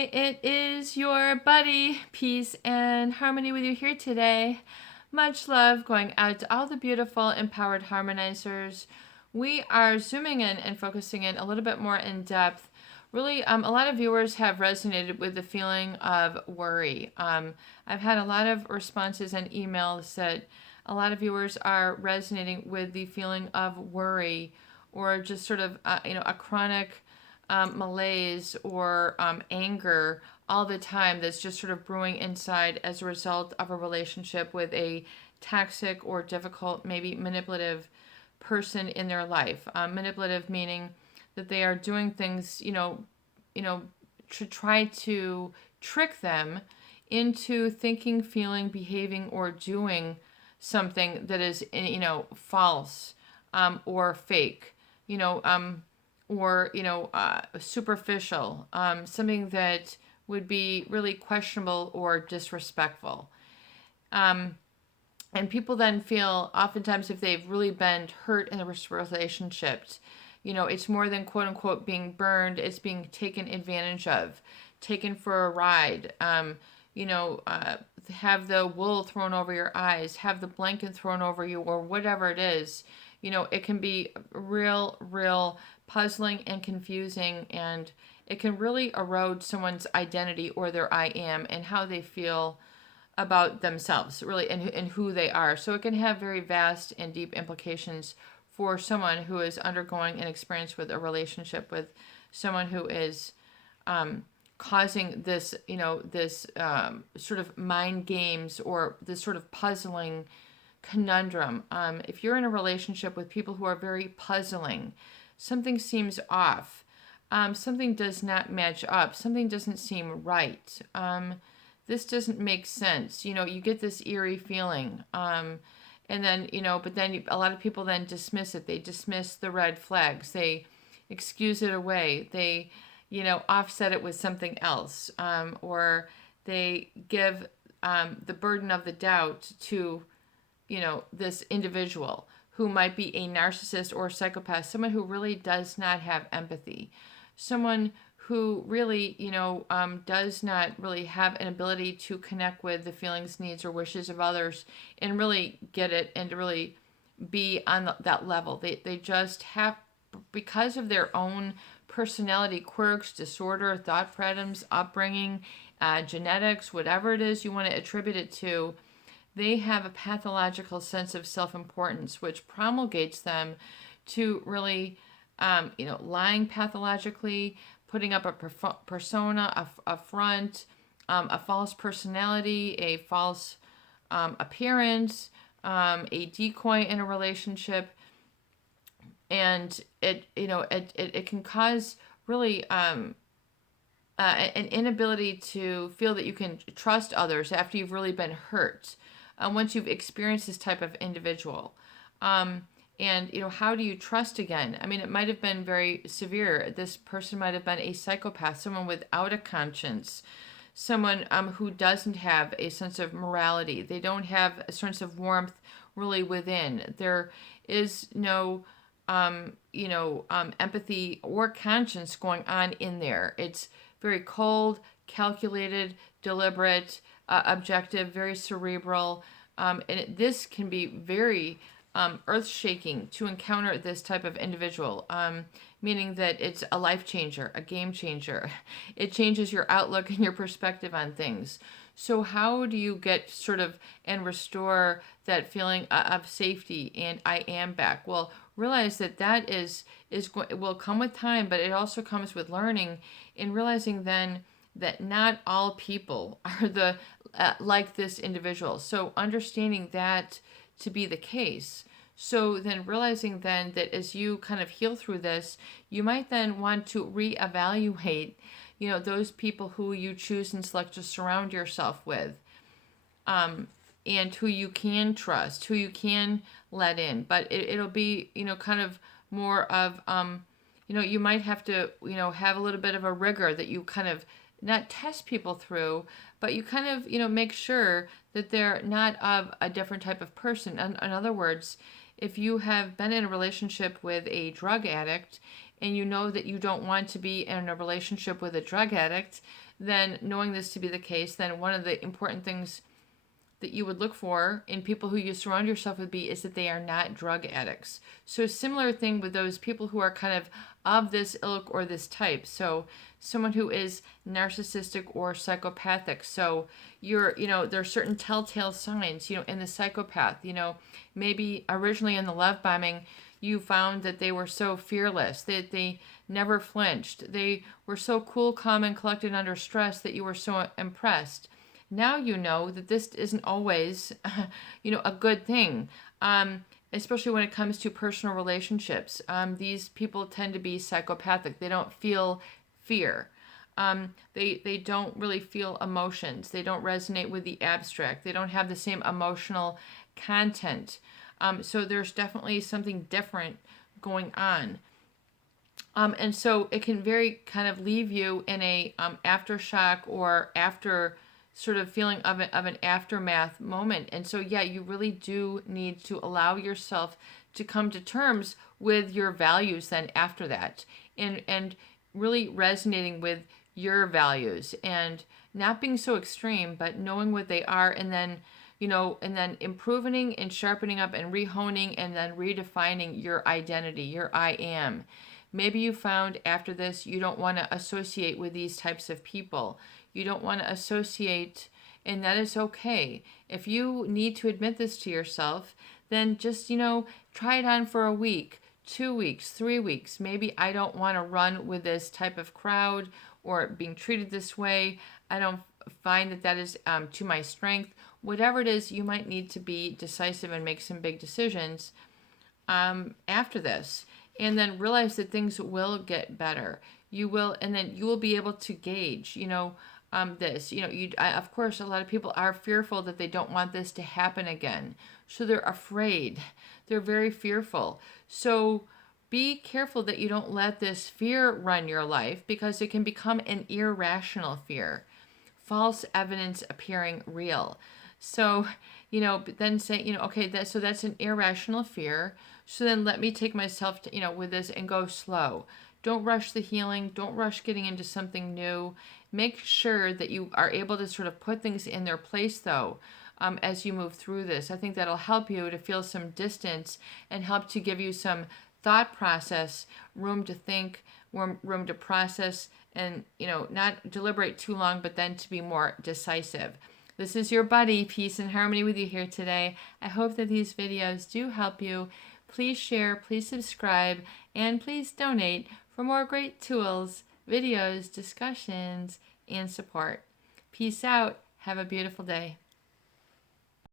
Hi, it is your buddy, Peace and Harmony with you here today. Much love going out to all the beautiful, empowered harmonizers. We are zooming in and focusing in a little bit more in depth. Really, a lot of viewers have resonated with the feeling of worry. I've had a lot of responses and emails that a lot of viewers are resonating with the feeling of worry or just sort of, a chronic malaise or anger all the time that's just sort of brewing inside as a result of a relationship with a toxic or difficult, maybe manipulative person in their life. Manipulative meaning that they are doing things, to try to trick them into thinking, feeling, behaving, or doing something that is, false or fake. Or superficial, something that would be really questionable or disrespectful. And people then feel, oftentimes, if they've really been hurt in a relationship, it's more than quote unquote being burned, it's being taken advantage of, taken for a ride, have the wool thrown over your eyes, have the blanket thrown over you, or whatever it is. It can be real puzzling and confusing, and it can really erode someone's identity or their I am and how they feel about themselves, really, and who they are. So it can have very vast and deep implications for someone who is undergoing an experience with a relationship with someone who is causing this, sort of mind games or this sort of puzzling conundrum. If you're in a relationship with people who are very puzzling, something seems off. Something does not match up. Something doesn't seem right. This doesn't make sense. You get this eerie feeling. And then, but then a lot of people then dismiss it. They dismiss the red flags. They excuse it away. They, offset it with something else. Or they give the burden of the doubt to this individual who might be a narcissist or a psychopath, someone who really does not have empathy, someone who really, does not really have an ability to connect with the feelings, needs, or wishes of others and really get it and to really be on that level. They just have, because of their own personality quirks, disorder, thought patterns, upbringing, genetics, whatever it is you want to attribute it to, they have a pathological sense of self-importance, which promulgates them to really, lying pathologically, putting up a persona, a front, a false personality, a false appearance, a decoy in a relationship, and it can cause really an inability to feel that you can trust others after you've really been hurt. Once you've experienced this type of individual. And, how do you trust again? I mean, it might have been very severe. This person might have been a psychopath, someone without a conscience, someone who doesn't have a sense of morality. They don't have a sense of warmth really within. There is no, empathy or conscience going on in there. It's very cold, calculated, deliberate, objective, very cerebral, and this can be very earth-shaking to encounter this type of individual, meaning that it's a life changer, a game changer. It changes your outlook and your perspective on things. So how do you get sort of and restore that feeling of safety and I am back? Well, realize that it will come with time, but it also comes with learning and realizing then that not all people are like this individual. So understanding that to be the case. So then realizing then that as you kind of heal through this, you might then want to reevaluate, those people who you choose and select to surround yourself with, and who you can trust, who you can let in. But it'll be, kind of more of, you might have to, have a little bit of a rigor that you kind of not test people through, but you kind of, make sure that they're not of a different type of person. In other words, if you have been in a relationship with a drug addict and you know that you don't want to be in a relationship with a drug addict, then knowing this to be the case, then one of the important things that you would look for in people who you surround yourself with is that they are not drug addicts. So similar thing with those people who are kind of this ilk or this type. So someone who is narcissistic or psychopathic. So there are certain telltale signs, in the psychopath, maybe originally in the love bombing, you found that they were so fearless, that they never flinched. They were so cool, calm, and collected under stress that you were so impressed. Now you know that this isn't always, a good thing, especially when it comes to personal relationships. These people tend to be psychopathic. They don't feel fear. They don't really feel emotions. They don't resonate with the abstract. They don't have the same emotional content. So there's definitely something different going on. And so it can very kind of leave you in a aftershock or after sort of feeling of an aftermath moment. And so, yeah, you really do need to allow yourself to come to terms with your values then after that, and really resonating with your values and not being so extreme, but knowing what they are, and then improving and sharpening up and rehoning and then redefining your identity, your I am. Maybe you found after this you don't want to associate with these types of people. You don't want to associate, and that is okay. If you need to admit this to yourself, then just, try it on for a week, 2 weeks, 3 weeks. Maybe I don't want to run with this type of crowd or being treated this way. I don't find that is to my strength. Whatever it is, you might need to be decisive and make some big decisions after this. And then realize that things will get better. You will, and then you will be able to gauge, this. Of course, a lot of people are fearful that they don't want this to happen again. So they're afraid. They're very fearful. So be careful that you don't let this fear run your life, because it can become an irrational fear. False evidence appearing real. So, then say, okay, that's an irrational fear. So then let me take myself to, with this and go slow. Don't rush the healing. Don't rush getting into something new. Make sure that you are able to sort of put things in their place, though, as you move through this. I think that'll help you to feel some distance and help to give you some thought process, room to think, room to process, and, not deliberate too long, but then to be more decisive. This is your buddy, Peace and Harmony, with you here today. I hope that these videos do help you. Please share, please subscribe, and please donate for more great tools, videos, discussions, and support. Peace out. Have a beautiful day.